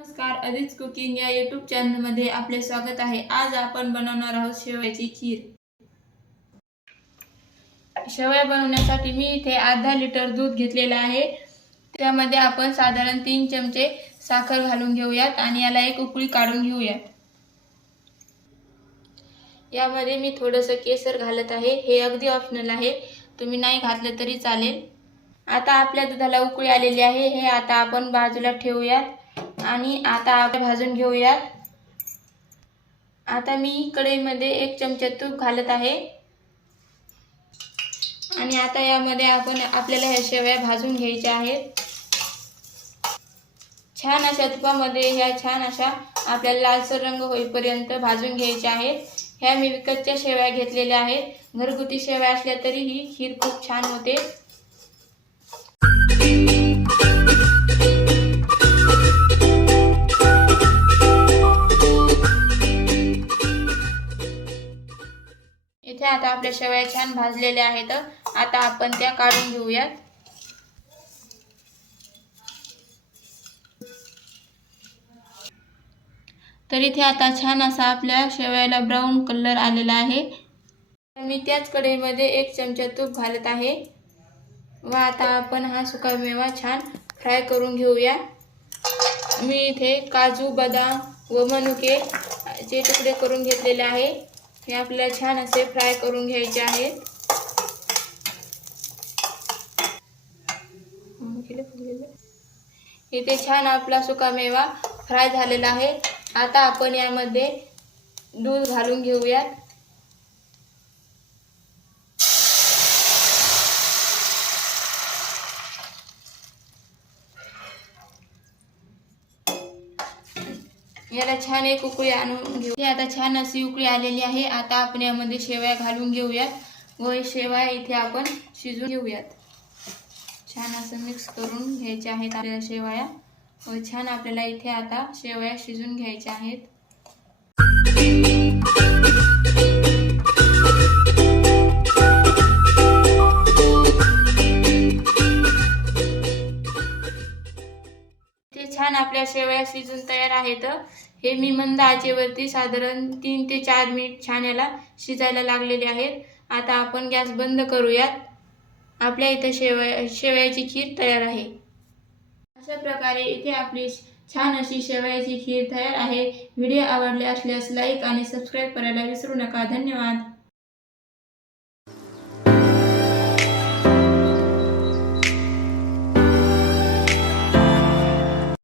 नमस्कार अदित कुकिंग या यूट्यूब चॅनलमध्ये आपले स्वागत आहे. आज आपण बनवणार आहोत शेवयाची खीर. शेवया बनवण्यासाठी मी इथे अर्धा लिटर दूध घेतलेलं आहे. त्यामध्ये आपण साधारण तीन चमचे साखर घालून घेऊयात आणि याला एक उकळी काढून घेऊयात. यामध्ये मी थोडंसं केसर घालत आहे. हे अगदी ऑप्शनल आहे. तुम्ही नाही घातलं तरी चालेल. आता आपल्या दुधाला उकळी आलेली आहे. हे आता आपण बाजूला ठेवूयात. आणि आता आपण भाजून घेऊयात. आता मी कढईमध्ये एक चमचा तूप घालत आहे. आणि आता यामध्ये आपण आपल्याला ह्या शेवया भाजून घ्यायच्या आहेत. छान अशा तुपामध्ये ह्या छान अशा आपल्याला लालसर रंग होईपर्यंत भाजून घ्यायच्या आहेत. ह्या मी विकतच्या शेवया घेतलेल्या आहेत. घरगुती शेवया असल्या तरी ही खीर खूप छान होते. आता आपल्या शेवया छान भाजलेल्या आहेत. आता आपण त्या काढून घेऊयात. तर इथे आता छान असा आपल्या शेवयाला ब्राऊन कलर आलेला आहे. तर मी त्याच कढईमध्ये एक चमचा तूप घालत आहे. व आता आपण हा सुकामेवा छान फ्राय करून घेऊया. मी इथे काजू बदाम व मनुके चे तुकडे करून घेतलेले आहे. हे आपल्याला छान असे फ्राय करून घ्यायचे आहेत. इथे छान आपला सुकामेवा फ्राय झालेला आहे. आता आपण यामध्ये दूध घालून घेऊयात. याला छान एक उकळी आणून घेऊ ही आता छान अशी उकळी आलेली आहे. आता आपण यामध्ये शेवया घालून घेऊयात व शेवया इथे आपण शिजून घेऊयात. छान असं मिक्स करून घ्यायचे आहेत आपल्याला शेवया व छान आपल्याला इथे आता शेवया शिजून घ्यायच्या आहेत. ते छान आपल्या शेवया शिजून तयार आहेत. हे मी मंद आचेवरती साधारण तीन ते चार मिनिट छान याला शिजायला लागलेले आहेत. आता आपण गॅस बंद करूयात. आपल्या इथं शेवया शेवयाची खीर तयार आहे. अशा प्रकारे इथे आपली छान अशी शेवयाची खीर तयार आहे. व्हिडिओ आवडले असल्यास लाईक आणि सबस्क्राईब करायला विसरू नका. धन्यवाद.